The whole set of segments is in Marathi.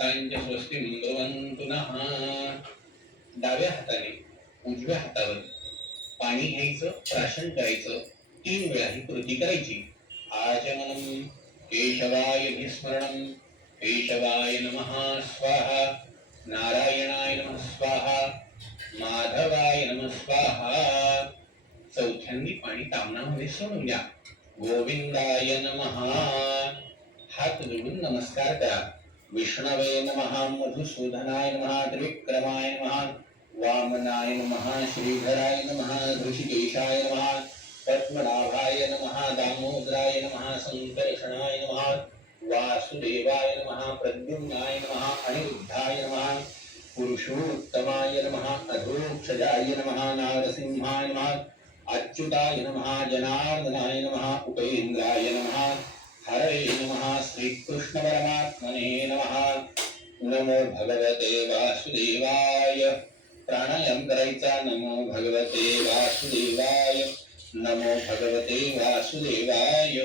चित्तांच्या स्वस्तिं ब्रुवन्तु नः. डाव्या हाताने उजव्या हातावर पाणी घ्यायचं, प्राशन करायचं, 3 वेळा ही कृती करायची. आचमनम केशवाय विस्मरणम केशवाय नमः स्वाहा, नारायणाय नमः स्वाहा, माधवाय नमः स्वाहा. चौथ्यांदी पाणी तामणामध्ये सोडून द्या. गोविंदाय नमः. हात जोडून नमस्कार करा. विष्णवे नमः, मधुसूदनाय नमः, त्रिविक्रमाय नमः, वामनाय नमः, श्रीधराय नमः, ऋषिकेशाय नमः, पद्मनाभाय नमः, दामोदराय नमः, संकर्षणाय नमः, वासुदेवाय नमः, प्रद्युम्नाय नमः, अनिरुद्धाय नमः, पुरुषोत्तमाय नमः, अधोक्षजाय नमः, नारसिंहाय नमः, अच्युताय नमः, जनार्दनाय नमः, उपेन्द्राय नमः, हरे नमः, श्रीकृष्ण परमात्मने नमः. नमो भगवते वासुदेवाय. प्राणायाम करायचा. नमो भगवते वासुदेवाय, नमो भगवते वासुदेवाय.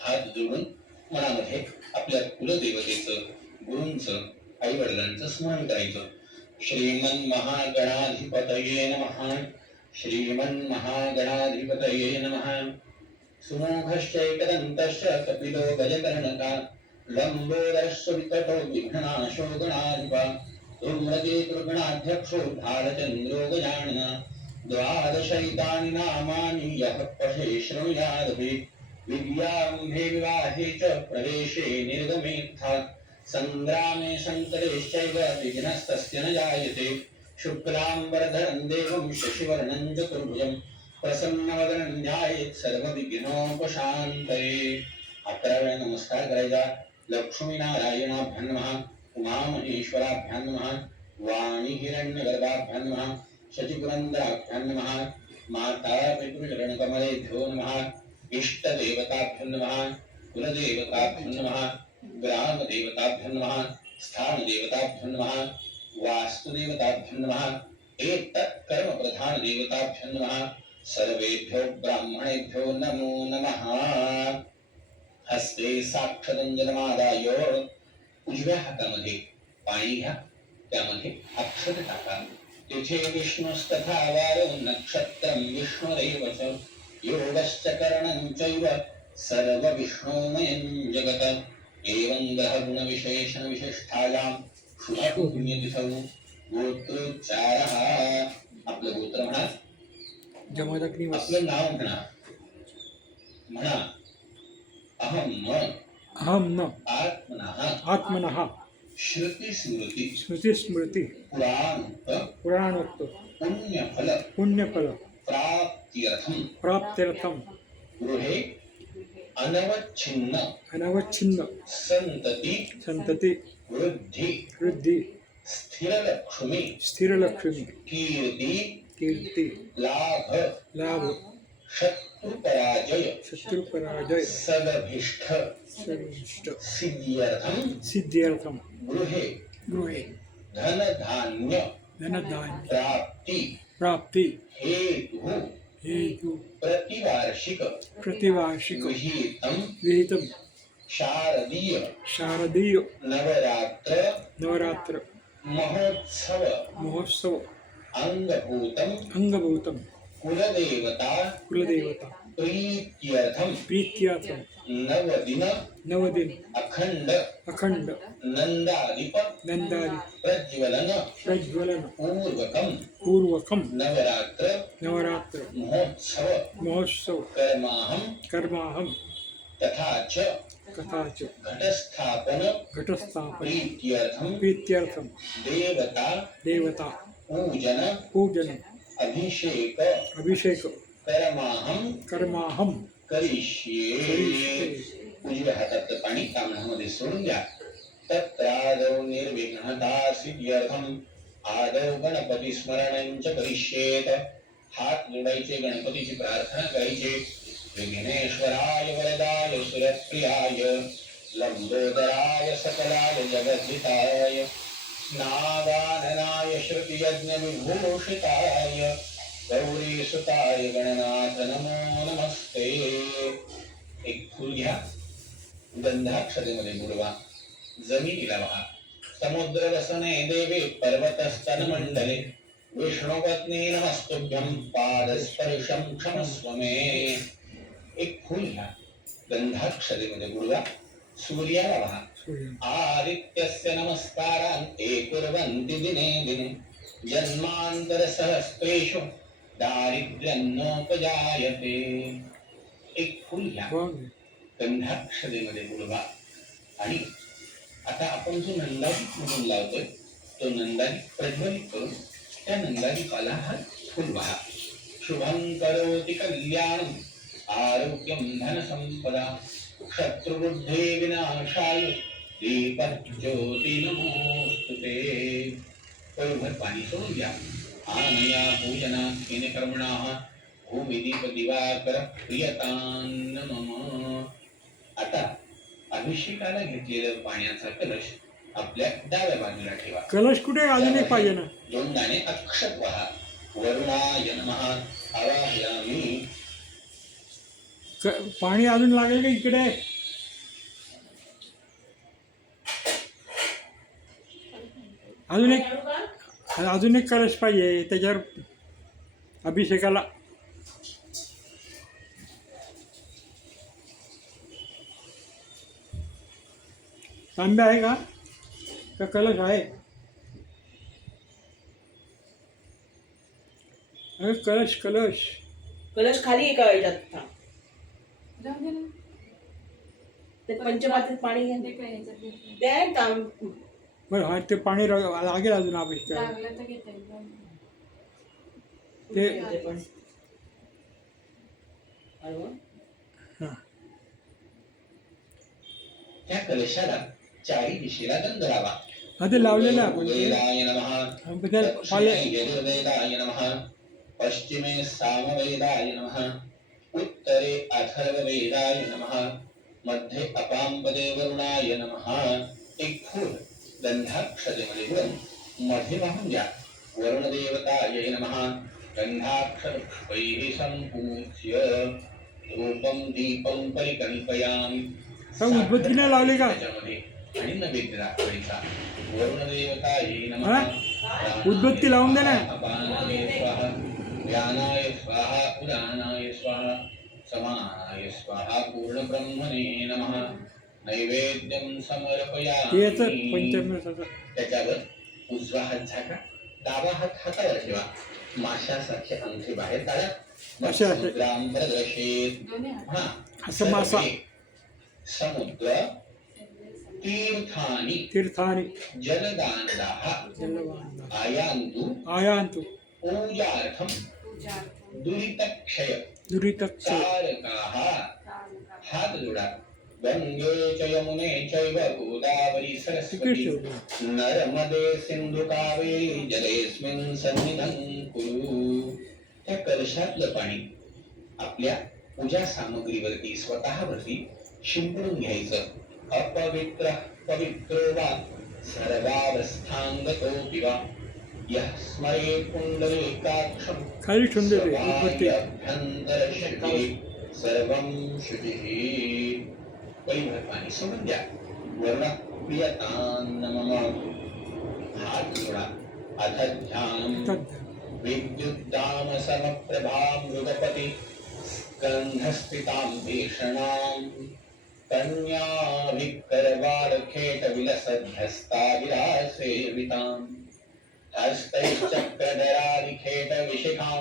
हात जोडून मनामध्ये आपल्या कुलदेवतेचं, गुरूंचं, आई वडिलांचं स्मरण करायचं. श्रीमन महागणाधिपतये नमः. श्रीमन महागणाधिपतये नमः. सुमुखश्चैकदन्तश्च कपिलो गजकर्णका, लम्बोदरश्च विकटो विघ्नाशो गणाधिपा, धूम्रकेतुर्गणाध्यक्षो भालचन्द्रो गजाननः. द्वादशैतानि नामानि यः पठे शृणुयादपि, विद्यारम्भे विवाहे च प्रवेशे निर्गमेऽर्थात्, सङ्ग्रामे सङ्कटेश्चैव विघ्नस्तस्य न जायते. शुक्लाम्बरधरं देवं शशिवर्णं चतुर्भुजं, प्रसन्नवदनं ध्यायेत् सर्वविघ्नोपशान्तये. 11 वेळा नमस्कार करायचा. लक्ष्मीनारायणाभ्यां नमः, उमामहेश्वराभ्यां नमः, वाणी हिरण्यगर्भाभ्यां नमः, शचिपुरन्दराभ्यां नमः, माता पितृचरणकमलेभ्यो नमः, इष्टदेवताभ्यो नमः, कुलदेवताभ्यो नमः, ग्रामदेवताभ्यो नमः, स्थानदेवताभ्यो नमः, वास्तुदेवताभ्यो नमः, एतत्कर्मप्रधानदेवताभ्यो नमः. सर्वेभ्यो ब्राह्मणेभ्यो नमो नमः. हस्ते साक्षरंजनमादाय उजव्या हातामध्ये पाणी घ्या. त्यामध्ये अक्षर टाका. तिथे विष्णुस्तथा वारो नक्षत्रं विष्णुरेव च, योगश्च करणं चैव सर्व विष्णुमयं जगत्. एवं ग्रह गुण विशेषण विशिष्टायां शुभ पुण्यतिथौ गोत्रोच्चारः. आपलं गोत्र म्हणा, आपलं नाव म्हणा. म्हणा अहम न आत्मनः श्रुती स्मृती पुराणोक्त पुण्यफल प्राप्त्यर्थम गृहे अनवच्छिन्न संतति वृद्धि स्थिरलक्ष्मी कीर्ति लाभ शत्रुपराजय सदभिष्ठ सिद्ध्यर्थम गृहे धन धान्य प्राप्ति हेतु प्रतिवार्षिक विहितम शारदीय नवरात्र महोत्सव अंगभूतम कुलदेवता प्रीत्यर्थम नवदिन अखंड नंदादीप प्रज्वलन पूर्वकम नवरात्र महोत्सव कर्माहम तथा च घटस्थापन प्रीत्यर्थम देवता पूजन अभिषेक कर्माहम करिष्ये. उजव्या हातातलं पाणी ताम्हामध्ये सोडून द्या. तत्रादौ निर्विघ्नता सिद्ध्यर्थम आदौ गणपती स्मरणं च करिष्येत. हात जोडायचे, गणपतीची प्रार्थना करायची. विघ्नेश्वराय वरदाय सुरप्रियाय लंबोदराय सकलाय जगद्धिताय नागाननाय श्रुतियज्ञ विभूषिताय गौरीसुताय गणनाथ नमो नमस्ते. एक फूल घ्या, गंधाक्षतेमध्ये बुडवा. जमिनीला वहा. समुद्र वसने देवे पर्वतस्तन मंडले विष्णुपत्नी नमस्तुभ्यं पादस्पर्शं क्षमस्व मे. एक फूल घ्या, गंधाक्षरेमध्ये गुळवा, सूर्याला वहा. आदित्यस्य नमस्कारान् ते कुर्वन्ति दिने दिने जन्मांतर सहस्रेषु दारिद्र्यन्नोपजायते. एक फूल घ्या, गंधाक्षरेमध्ये गुळवा. आणि आता आपण जो नंदादीप म्हणून लावतोय तो नंदादीप प्रज्वलित करून त्या नंदादीपाला हा फूल वहा. शुभं करोति कल्याणं आरोग्यं धनसंपदा शत्रुबुद्धे विनाशाय दीपज्योती नमोस्तुते. पोटभर पाणी सोडून घ्या. आनया पूजनात् कर्मणाः भूमिदीप दिवाकर प्रियतान् मम. आता अभिषेकाला घेतलेलं पाण्याचा कलश आपल्या डाव्या बाजूला ठेवा. कलश कुठे अजून एक पाहिजे ना. 2 दाणे अक्षत वहा. वरुणाय नमः आवाहयामि. पाणी अजून लागेल का इकडे. अजून एक कलश पाहिजे त्याच्यावर अभिषेकाला. तांबे आहे का कलश आहे. अरे कलश कलश कलश खाली एका याच्यात ते पंचमातीत पाणी द्या. बरं हा ते पाणी लागेल अजून अभिषेकाला. ते हां त्या कलशाला 4 दिशेला गंध लावा. हा ते लावलेलं आपण वेदाय नमः, दक्षिणे यजुर्वेदाय नमः, पश्चिमे सामवेदाय नमः, उत्तरे अथर्ववेदाय नमः, मध्ये अपांपदे वरुणाय नमः. एक फूल गंधाक्षरेमध्ये गुळून मध्ये वाहून द्या. वरुणदेवताय नमः. गंधाक्षर पुष्पैः संपूज्य धूपं दीपं परिकल्पयामि. उद्बत्तीने लावले का. आणि नैवेद्य दाखवायचा. वरुणदेवताय नमः. उद्बत्ती लावून दे ना. अपानाय स्वाहा, व्यानाय स्वाहा, उदानाय स्वाहा, समानाय स्वाहा, पूर्ण ब्रह्मणे नमः. नैवेद्यं समर्पयामि. त्याच्यावर उजवा हात झाका, डावा हात हातावर ठेवा. माशासारखे अंगठे बाहेर काढा. असं मासा. समुद्र तीर्थानि जलदानदाः आयान्तु पूजार्थं दुरितक्षय तारकाः. हात जोडा. गंगे च यमुने चैव गोदावरी सरस्वती नर्मदे सिंधु कावेरी जलेस्मिन् सन्निधं कुरु. त्या कलशातलं पाणी आपल्या पूजा सामग्रीवरती स्वतःवरती शिंपडून घ्यायचं. अपवित्र पवित्रो वा सर्वावस्थांगतो पिवा यः स्मरे पुंडरीकाक्षं खाली ठेवून दे उद्बत्ती. अभ्यंतरशक्ती सर्वं शुचिः. परिभर पाणी सोडून द्या. वरुण प्रियतान् मम. हात जोडा. अथ ध्यानं विद्युद्दाम समप्रभां मृगपति स्कंधस्थितां भीषणां कन्याभिकरवारखेटविलसद्भस्ताविरासेवितां हस्तैश्चक्रधरादिखेटविशिखां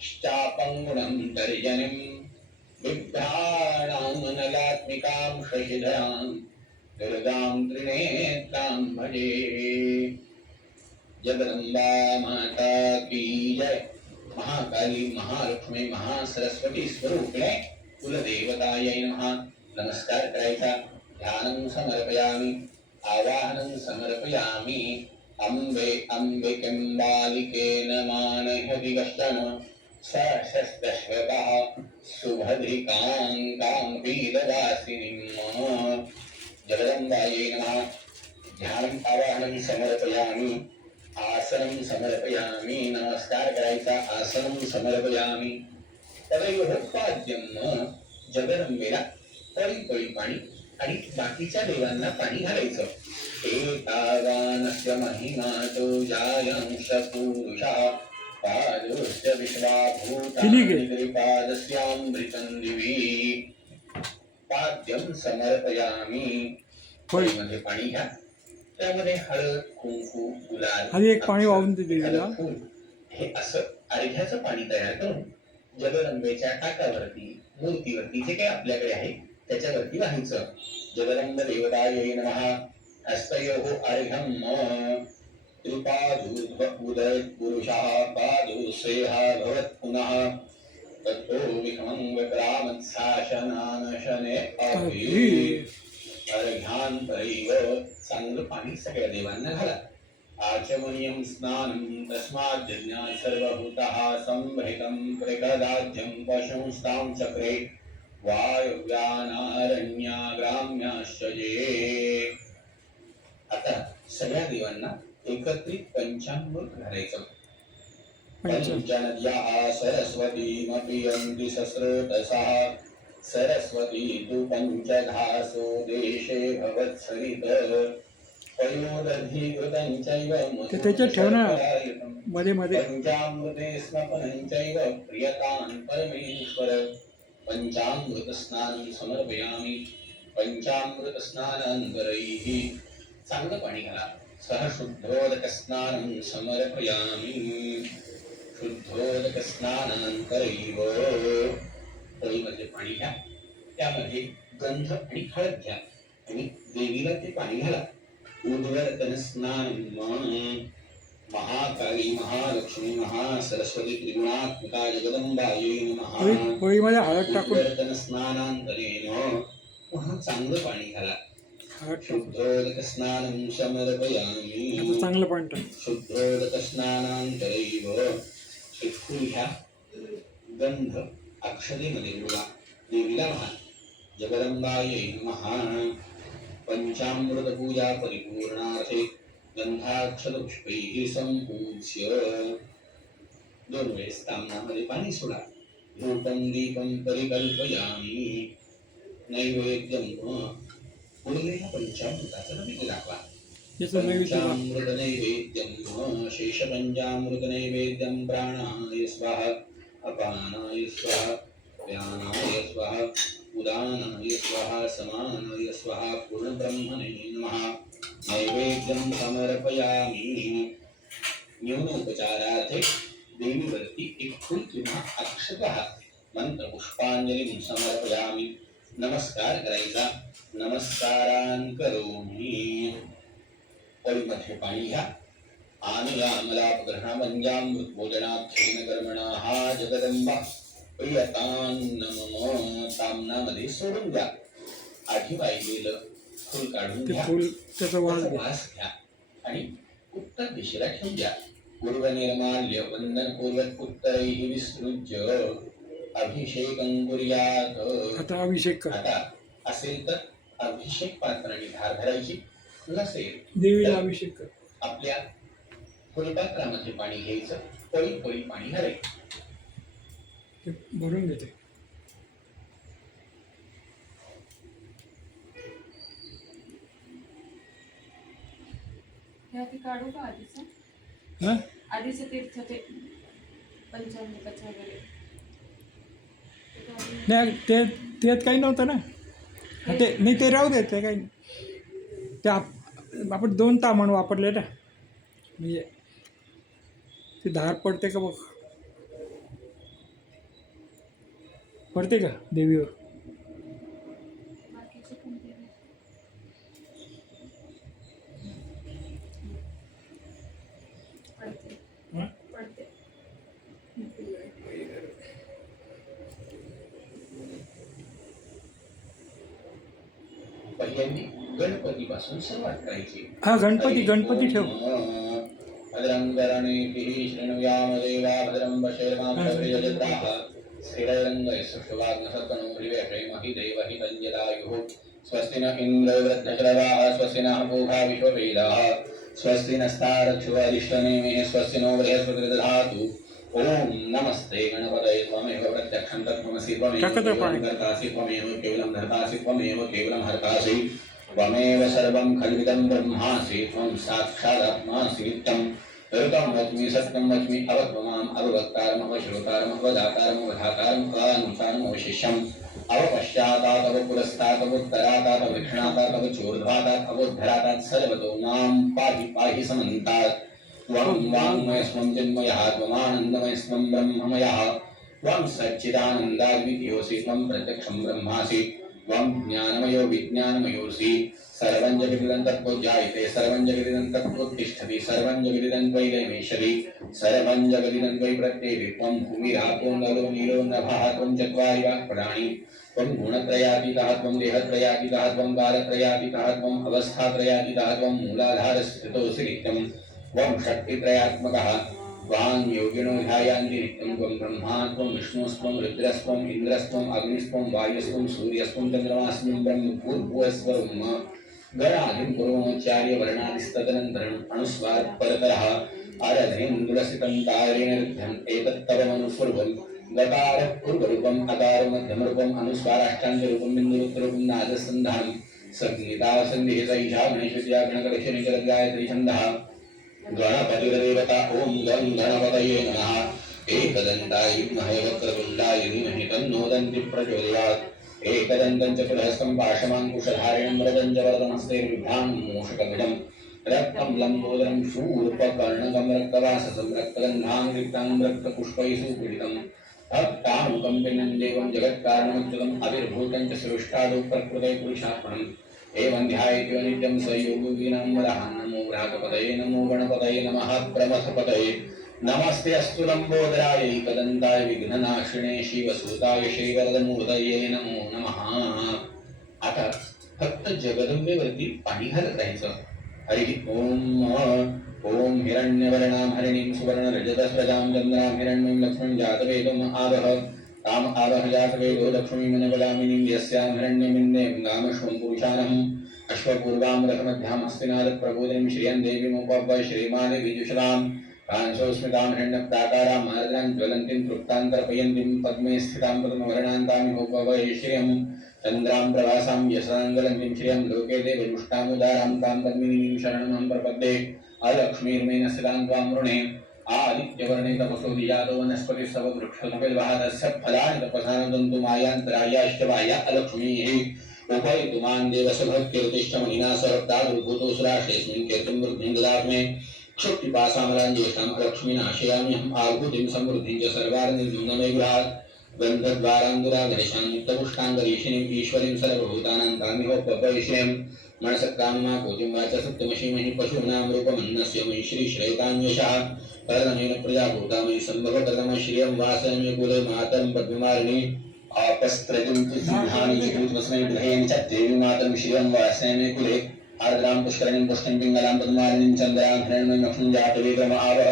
श्चापङ्गुणं तर्जनीं बिभ्राणामनलात्मिकां शशिधरां दुर्गां त्रिनेत्रां भजे. जगदम्बा माता की जय. महाकाली, महालक्ष्मी, महासरस्वती स्वरूपिणे कुलदेवतायै नमः. नमस्कार करायचा. ध्यानं समर्पयामि, आवाहनं समर्पयामि. अंबे अंबिकें बालिके नमानह्यति कश्चन सशस्तश्वतः सुभद्रिकां कां पीडवासिनीं. जगदम्बायै नमः. ध्यानं आवाहनं समर्पयामि, आसनं समर्पयामि. नमस्कार करायचा. आसनं समर्पयामि. तदैव पाद्यं जगदंबेला पळी पळी पाणी आणि बाकीच्या देवांना पाणी घालायचं. एतावानस्य महिमा तो जायांश पुरुषः पादोस्य विश्वाभूतानि कृपादस्यामृतं दिवी पाद्यं समर्पयामि. मध्ये पाणी घ्या, त्यामध्ये हळद, कुंकू, गुलाल, आधी एक पाणी वाहून दे देवीला. फूल हे असं अर्घ्याचं पाणी तयार करून जगदंबेच्या टाकावरती, मूर्तीवरती, जे काही आपल्याकडे आहे त्याच्यावरती व्हायचं. जगदंब देवतायै नमः. हस्तयोः अर्घ्यं त्रिपादोदयत् पुरुषः पादोस्सेहा भवत् पुनः ततो विक्रमं विक्रामत्साशनानशने अपि. अर्घ्यान्तरैव चांगलं पाणी सगळ्या देवांना घाला. आचमनीयं स्नानं तस्माज्जन्यात् सर्वभूतः संभृतं प्रकदाद्यं पशुंस्तां चक्रे वायव्यानारण्या ग्राम्याश्च ये. आता सगळ्या देवांना एकत्रित पंचामृत घालायचं. पंचनद्याः सरस्वतीमपि यन्ति सस्रोतसः सरस्वती तु पंचधासो देशे भवत्सरित पयोदधिकृतं चैव त्याच्यात ठेव ना मध्ये मध्ये. पंचामृते स्नपनं चैव प्रियतां परमेश्वर. पंचामृत स्नानं समर्पयामि. पंचामृत स्नानान्तरैः चांगलं पाणी घाला. सह शुद्धोदक स्नानं समर्पयामि. शुद्धोदक स्नानान्तरैव पोळीमध्ये पाणी घ्या, त्यामध्ये गंध आणि हळद घ्या आणि देवीला ते पाणी घाला. उद्वर्तन स्नानं महाकाली महालक्ष्मी महासरस्वती त्रिगुणात्मिका जगदंबायै नमः. पोळीमध्ये हळद टाकून उद्वर्तन स्नानांतरेण पुन्हा चांगलं पाणी घाला. शुद्धोदक स्नानं समर्पयामि. चांगलं पाणी टाक. शुद्धोदक स्नानांतरैव फूल घ्या, गंध अक्षतेमध्ये बुडवा, देवीला व्हा. जगदंबायै नमः. पंचामृत पूजा परिपूर्णार्थे गंधाक्षत पुष्पैः संपूज्य 2 वेळेस ताम्नामध्ये पाणी सोडा. धूपं दीपं परिकल्पयामि. नैवेद्यं उरलेल्या पंचामृताचं नैवेद्य दाखवा. पंचामृत नैवेद्यं शेषपंचामृत नैवेद्यं प्राणाय स्वाहा अपानाय स्वाहा व्यानाय स्वाहा उदानाय स्वाहा समानाय स्वाहा पूर्णब्रह्मणे नमः. नैवेद्यं समर्पयामि. न्यूनोपचारार्थे देवीवरती एक फूल किंवा अक्षतः मंत्रपुष्पांजलीं समर्पयामि. नमस्कार करायचा. नमस्कारान् करोमि. पोळीमध्ये पाणी घ्या. आनयामलापग्रहणमंजामृत भोजनाख्येन कर्मणा हा जगदंबा प्रियतां नमः. ताम्नामध्ये सोडून द्या. आधी वाहिलेलं फूल काढून घ्या. फूल त्याचा वास घ्या आणि उत्तर दिशेला ठेवून द्या. पूर्वनिर्माल्य वंदनपूर्वक उत्तरैः विसृज्य अभिषेकं कुर्यात्. आता अभिषेक कर. आता असेल तर अभिषेक पात्राने धार धरायची, नसेल देवीला अभिषेक कर. आपल्या फुलपात्रामध्ये पाणी घ्यायचं, पळी पळी पाणी घालायचं. ते भरून घेते. काढू का आधीचं? हा आधीचं तीर्थ ते पंचामृताचं वगैरे नाही ते त्यात काही नव्हतं ना. हा ते नाही ते राहू देत. ते काही नाही. ते आपण 2 तामण वापरले ना, म्हणजे ती धार पडते का बघ. पडते का देवीवर? बाकीचे कोणते पडते पडते. पहिल्यांदी गणपतीपासून सुरुवात करायची. हा गणपती ठेव. भद्रं करणेभिः शृणुयाम देवा भद्रं पश्येमाक्षभिर्यजत्राः स्थिरैरङ्गैः श्रीवेषैमहि देवहितञ्जदायुः. स्वस्ति न इन्द्रो वृद्धश्रवाः स्वस्ति नः पूषा विश्ववेदाः स्वस्ति नस्तारक्षुवरिष्ठनेमिः स्वस्ति नो बृहस्पतिर्दधातु ओम नमस्ते गणपतये त्वमेव प्रत्यक्षं तत्त्वमसि त्वमेव टाकत आहे पाणी. केवलं कर्तासि त्वमेव केवलं धर्तासि त्वमेव केवलं हर्तासि त्वमेव सर्वं खल्विदं ब्रह्मासि त्वं साक्षादात्मासि नित्यं ऋतं वच्मि सत्यं वच्मि अवत्वमाम् अववक्तारम् अवश्रोतारम् अवदातारम् अवधातारम् अवानुतारम् अवशिष्यम् अवपश्चातात् अवपुरस्तात् अवोत्तरातात् अवक्षणातात् अवचोर्ध्वातात् अवोद्धरातात् सर्वतो मां पाहि पाहि समन्तात् त्वं वाङ्मयस्त्वं चिन्मयः त्वमानन्दमयस्त्वं ब्रह्ममयः त्वं सच्चिदानन्दाद्वितीयोऽसि त्वं प्रत्यक्षं ब्रह्मासि त्वं ज्ञानमयो विज्ञानमयोऽसि सर्वं जगदिदं तत्त्वोज्जायते सर्वं जगदिदं तत्त्वोत्तिष्ठति सर्वं जगदिदं त्वयि लयमेश्वरि सर्वं जगदिदं त्वयि प्रत्येकि त्वं भूमिरापो नलो नीलो नभः त्वं चत्वारि वाक्पदानि त्वं गुणत्रयातीतः त्वं देहत्रयातीतः त्वं कालत्रयातीतः त्वम् अवस्थात्रयातीतः त्वं मूलाधारस्थितोऽसि नित्यं त्वं शक्तित्रयात्मकः त्वां योगिनो ध्यायान्ति नित्यं त्वं ब्रह्मा त्वं विष्णुस्त्वं रुद्रस्त्वम् इन्द्रस्त्वम् अग्निस्त्वं वायुस्त्वं सूर्यस्त्वं चन्द्रमास्त्वं ब्रह्म भूर्भुवस्वरं गणादिं पूर्वमुच्चार्य वर्णादिस्तदनन्तरम् अनुस्वार परतरः आरधेन्दुरसितं तारेणरुद्धम् एतत्तव मनुस्वरूपम् गकार पूर्वरूपम् अकार मध्यमरूपम् अनुस्वाराष्टाङ्गरूपं बिन्दुरुक्तरूपं नादसन्धानं संहिता सन्धिहितैषा गणेशविद्या गणकलक्ष्मी गायत्री छन्दः गणपतिर्देवता ओम गं गणपतये नमः एकदन्ताय विद्महे वक्रतुण्डाय धीमहि तन्नो दन्तिः प्रचोदयात् एकदन्तं चतुर्हस्तं पाशमाङ्कुशधारिणं मृदं च वरदमस्ते विभ्रां मूषकगजं रक्तं लम्बोदरं शूर्पकर्णकं रक्तवाससं रक्तगन्धां रिक्तां रक्तपुष्पैः सुपीडितं भक्तानुकं पिनं देवं जगत्कारणमच्युतम् अविर्भूतं च सृष्टादौ प्रकृते पुरुषात्मनम् एवं ध्यायेत्यो नित्यं स योगिनां वरः नमो व्रातपतये नमो गणपतये नमः प्रमथपतये नमस्ते अस्तु लंबोदराय एकदन्ताय विघ्ननाशिने शिवसुताय श्रीवरदमूर्तये नमो नमः। आता फक्त जगदंबेवरती पाणी घालत राहायचं. हरि ओम ओम हिरण्यवर्णां हरिणीं सुवर्णरजतस्रजां चन्द्रां हिरण्यं लक्ष्मीं जातवेदम् आवह ताम आवह जातवेदो लक्ष्मीमनवगामिनीं यस्यां हिरण्यमिन्दें गामश्वं पुरुषानहम् अश्वपूर्वां रथमध्यां हस्तिनाद प्रबोधिनीं श्रियं देवीमुपव्य श्रीमानि विदुषरां कांसोस्मितां हिरण्यप्राकारां मार्गां ज्वलन्तीं तृप्तान्तर्पयन्तीं पद्मे स्थितां पद्मवर्णान्तामिमुपवय श्रियं चन्द्रां प्रवासां यशाङ्गलन्तीं श्रियं लोके देवदुष्टामुदारां तां पद्मिनीं शरणमहं प्रपद्ये अलक्ष्मीर्मेण स्थितां त्वां वृणे आदित्यवर्णे तपसो दियातो वनस्पति सव वृक्षोपविलवः फलानि तपसानदन्तु मायान्तरायाश्च माया अलक्ष्मीः उपैतु मां देवसभक्तिर्तिष्ठ मणिना सह प्रादुर्भूतोऽसुराशेऽस्मिन् कीर्तिं वृद्धिं ददातु मे क्षुप्तिपासामलां ज्येष्ठाम् अलक्ष्मीनाशयाम्यहम् आहुतिं समृद्धिं च सर्वार्निर्नुङ्गमे गृहात् गन्धद्वाराङ्गुराधनिशां मुक्तपुष्टाङ्गरीशिनीम् ईश्वरीं सर्वभूतानां तामिहोपवैश्यं मनसक्राममा कोटिं वाच सप्तमशीमहि पशूनां रूपमन्नस्य मयि श्रीश्रेतान्वेषः परमेन प्रजाभूतामयि सम्भवततम श्रियं वासयमि कुले मातरं पद्ममालिनी आपस्त्रजं सिंहानि चित्तवस्मै गृहेण च देवी मातरं श्रियं वासयमि कुले आर्द्रां पुष्करणीं पुष्टिं पिङ्गलां पद्मालिनीं चन्द्रां हिरण्मयीं लक्ष्मीं जातवेदम् आवह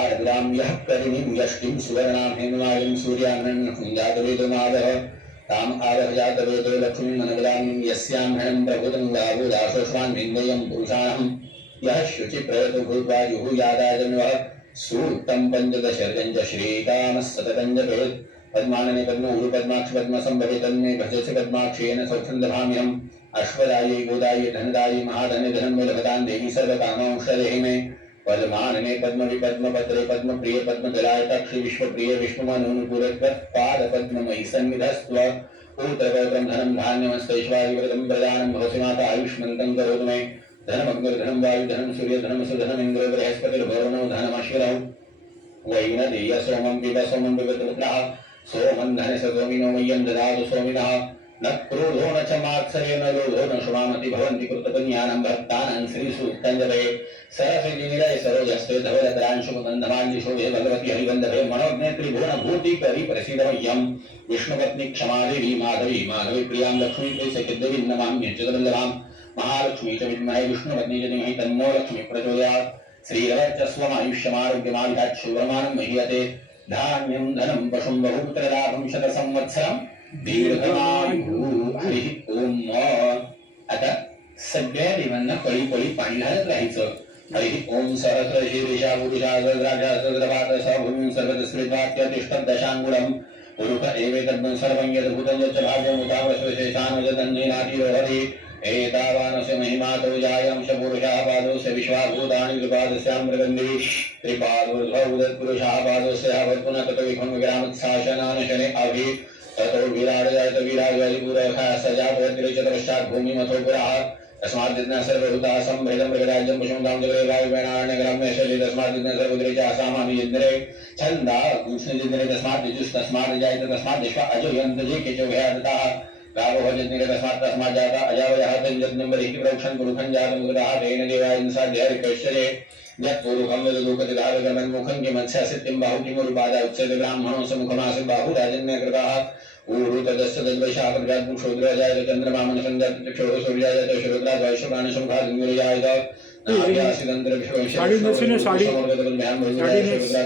आर्द्रां यः करिणीं यष्टिं सुवर्णां हेममालिनीं सूर्यां हिरण्मयीं लक्ष्मीं जातवेदम् आवह ताम आवह जातवेदो लक्ष्मीं मनगलामिं यस्यां हिरण्यं प्रभुतं गावो दासोष्वान् बिन्दयं पुरुषाणं यः शुचि प्रयतो भूत्वा जुहुयादाजन्वः सूक्तं पञ्चदशर्गं च श्रीकामः सततं जपेत् पद्मानने पद्मोरु पद्माक्ष पद्मसंभवे तन्मे भजसे पद्माक्षेन सौखं दधाम्यहम् अश्वदायै गोदायै धनदायै महाधने धनं मे लभतां देवी सर्वकामांशदेहि मे पद्मानने पद्मवि पद्मपत्रे पद्मप्रिय पद्मदलायताक्षि विश्वप्रिय विष्णुमनोनुपूरत्वत्पादपद्ममयि सन्निधस्त्व पुत्रपौत्रं धनं धान्यमस्तैश्वर्यवृतं प्रदानं भवति माता आयुष्मन्तं करोतु मे धनमग्निर्धनं वायुधनं सूर्यधनं सुधनमिन्द्रो बृहस्पतिर्वरुणो धनमश्विनौ वैनदेय सोमं पिब पुत्रः सोमं धनस्य सोमिनो मह्यं ददातु सोमिनः न क्रोधो न च मात्सर्यो न लोभो न शुभामति भवन्ति कृतपुण्यानां भक्तानां श्रीसूक्तं जपे सरस्वती निलये सरोजस्ते धवलतरांशुमगन्धमाल्यशोभे भगवती हरिवन्दभे मनोज्ञे त्रिभुवनभूति करि प्रसीदमह्यं विष्णुपत्नी क्षमादेवी माधवी माधवी प्रियां लक्ष्मी प्रियसखिदेवीं नमाम्यच्युतवल्लभां महालक्ष्मी च विद्महे विष्णुपत्नी च धीमहि तन्नो लक्ष्मी प्रचोदयात् श्रीरवच्चस्वमायुष्यमारोग्यमाभिधात् शुभमानं मह्यते धान्यं धनं पशुं बहुपुत्रलाभं शतसंवत्सरं दीर्घमायुः हरिः ओम. आता सगळ्या देवांना पळी पळी पाणी घालत राहायचं. हरि ओम सहस्रशीर्षा पुरुषा सहस्राक्षा सहस्रपात सहभूमिं सर्वतस्मृत्वात्यतिष्ठत् दशाङ्गुलम् पुरुष एवेतद् सर्वं यद्भूतं यच्च भाव्यमुतावशेषानुजतन्नेनातिरोहति एतावानस्य महिमातो जायंश पुरुषः पादोस्य विश्वाभूतानि कृपादस्यां मृगन्धि त्रिपादोर्ध्वोदत्पुरुषः पादोस्य भवत्पुनः ततो विखं विरामत्साशनानशने अभि ततो विराजयत विराजयपुरखः सजापतिरिचतपश्चात् भूमिमथो पुरः तस्माद्दिनं सर्वभूताः सम्भेदं मृगराज्यं पुष्पं जगरेवायुवेणारण्यग्राम्यशैली तस्माद्दिनं सर्वोदरेचा सामाभिजिन्द्रे छन्दा कृष्णजिन्द्रे तस्माद् जायते तस्माद् विश्वा अजयन्तजे केचो भयादताः गावो भजन्ते तस्मात् जाता अजावयः तञ्जन्यं बलिः प्रोक्षन् पुरुखं जातं कृतः तेन देवायं साध्यहरिकश्चरे यत्पुरुखं यदुपतिधारगमन्मुखं किमत्स्यसिद्धिं बाहु किमुरुपादा उच्यते ब्राह्मणो सम्मुखमासीत् बाहु राजन्यकृतः ऊरुतदस्य तद्वैशाः प्रजात् शूद्रजायत चन्द्रमामनसञ्जात चक्षुः सूर्याजात शूद्रात् वैश्यप्राणसंघादिन्मुरजायत साडी नेसून साडी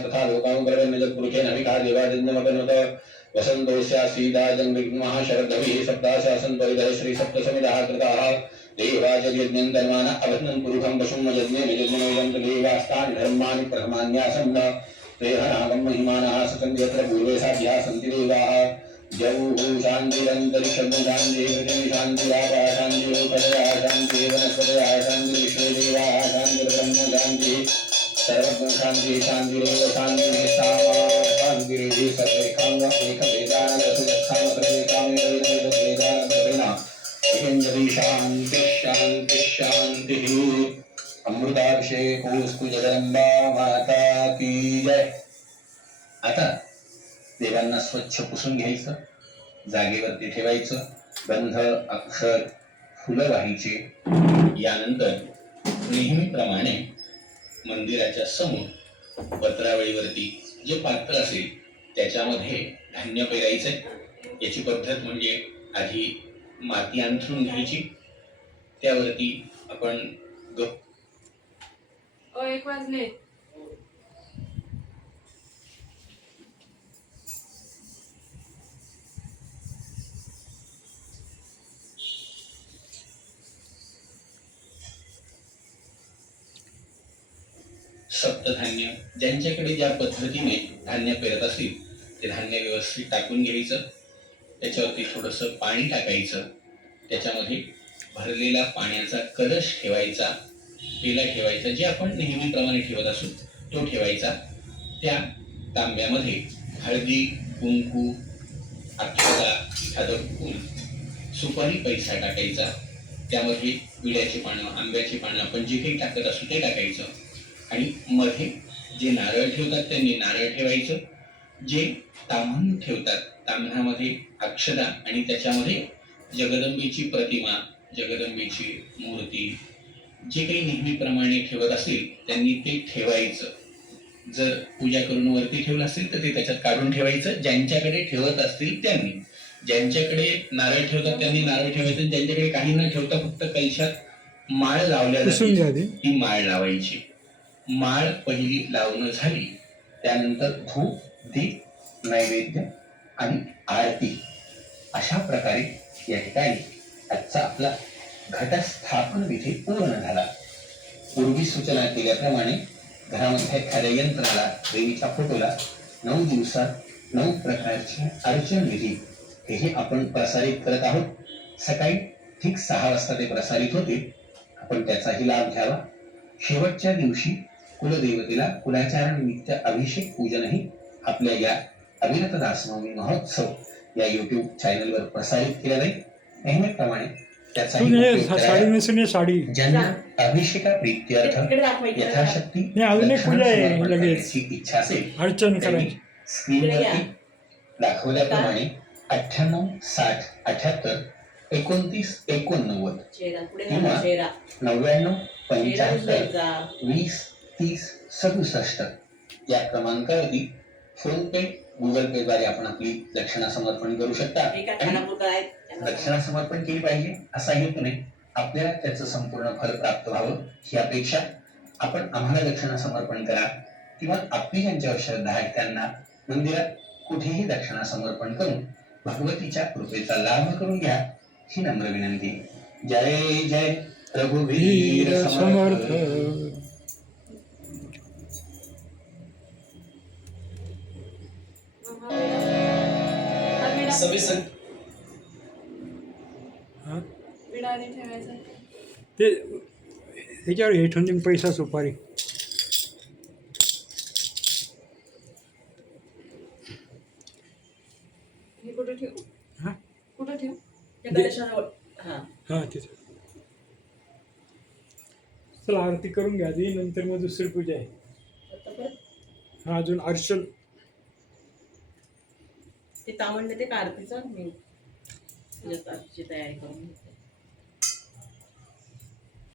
तथा लोकां प्रवेन्न पुरुषेण अभिकार देवादिन्यमतनुत वसन्तोस्यासीदाजं विघ्नः शरदभिः सप्ताशासन् परिधः श्री सप्तसमिदः कृताः देवाजयज्ञं धर्मान् अभन्नं पुरुषं पशुं यज्ञेन यज्ञमेदं देवास्तानि धर्माणि प्रथमान्यासन् तेहनागं महिमानः सतं यत्र पूर्वे साध्याः सन्ति देवाः जौः शान्तिरन्तरिक्षं शान्तिः पृथिवी शान्तिरापः शान्तिरूपदयः शान्तिः वनस्पतयः शान्तिर्विश्वेदेवाः शान्तिर्ब्रह्म शान्तिः सर्वज्ञ शान्तिः शान्तिरेव शान्तिः सामा शान्तिरेव सर्वेकाङ्ग एकवेदानसुदक्षाम सर्वेकामेवेदानवेदानवेदान यदि शान्तिः शान्तिः शान्तिः अमृताभिषेकोस्तु जगदम्बा माता की जय। आता देवांना स्वच्छ पुसून घ्यायचं, जागेवरती ठेवायचं, गंध अक्षर फुलं व्हायची। यानंतर नेहमीप्रमाणे मंदिराच्या समोर पत्रावळीवरती जे पात्र असेल त्याच्यामध्ये धान्य पेरायचंय। याची पद्धत म्हणजे आधी माती अंथरून घ्यायची, त्यावरती आपण 1 वाजले। सप्तधान्य ज्यांच्याकडे ज्या पद्धतीने धान्य पेरत असतील ते धान्य व्यवस्थित टाकून घ्यायचं, त्याच्यावरती थोडंसं पाणी टाकायचं, त्याच्यामध्ये भरलेला पाण्याचा कलश ठेवायचा, पेला ठेवायचा, जे आपण नेहमीप्रमाणे ठेवत असू तो ठेवायचा। त्या तांब्यामध्ये हळदी, कुंकू, अक्षता, एखादं फूल, सुपारी, पैसा टाकायचा, त्यामध्ये विड्याची पानं, आंब्याची पानं, आपण जे काही टाकत असू ते टाकायचं आणि मध्ये जे नारळ ठेवतात त्यांनी नारळ ठेवायचं, जे ताम्हण ठेवतात ताम्हणामध्ये अक्षता आणि त्याच्यामध्ये जगदंबेची प्रतिमा, जगदंबेची मूर्ती, जे काही नेहमीप्रमाणे ठेवत असेल त्यांनी ते ठेवायचं। जर पूजा करून वरती ठेवलं असेल तर ते त्याच्यात काढून ठेवायचं, ज्यांच्याकडे ठेवत असतील त्यांनी। ज्यांच्याकडे नारळ ठेवतात त्यांनी नारळ ठेवायचं, ज्यांच्याकडे काही न ठेवता फक्त कलशात माळ लावल्या जाते ती माळ लावायची। माळ पहिली लावणं झाली त्यानंतर धूप, दीप, नैवेद्य आणि आरती अशा प्रकारे या ठिकाणी आजचा आपला घटस्थापन विधी पूर्ण झाला। पूर्वी सूचना केल्याप्रमाणे घरामध्ये एखाद्या यंत्राला, देवीच्या फोटोला 9 दिवसात 9 प्रकारचे अर्चन विधी हेही आपण प्रसारित करत आहोत। सकाळी ठीक 6 वाजता ते प्रसारित होते, आपण त्याचाही लाभ घ्यावा। शेवटच्या दिवशी कुलदेवतेला कुलाचारानिमित्त अभिषेक पूजनही आपल्या या अविरत दासनवमी महोत्सव या YouTube चॅनलवर प्रसारित केलं जाईल। नेहमीप्रमाणे साडी ज्यांना अभिषेका प्रीत्यर्थ यथाशक्ती इच्छा असेल अर्चन करायची स्क्रीनवरती दाखवल्याप्रमाणे 98 60 78 29 89 किंवा 99 75 20 30 67 या क्रमांकावरती फोन पे, गुगल पे द्वारे आपण आपली दक्षिणा समर्पण करू शकता। दक्षिणा समर्पण केली पाहिजे असा हेतू नाही, आपल्याला त्याचं संपूर्ण फल प्राप्त व्हावं ही अपेक्षा। आपण आम्हाला दक्षिणा समर्पण करा किंवा आपली ज्यांच्यावर श्रद्धा आहे त्यांना मंदिरात कुठेही दक्षिणा समर्पण करून भगवतीच्या कृपेचा लाभ करून घ्या ही नम्र विनंती। जय जय रघुवीर समर्थ। सविस्तर हां विडाने ठेवायचं. ते ह्याच्यावर हे ठेवून देईन पैसा सुपारी. हे कुठे ठेवू? हां कुठं ठेवू? त्या कलशाजवळ. हा. हां तिथं. चला आरती करून घ्या आधी, नंतर मग दुसरी पूजा आहे. आता परत हां अजून अर्चल. ते तामण देते का आरतीचं मी तुझ्या आरतीची तयारी करून घेते.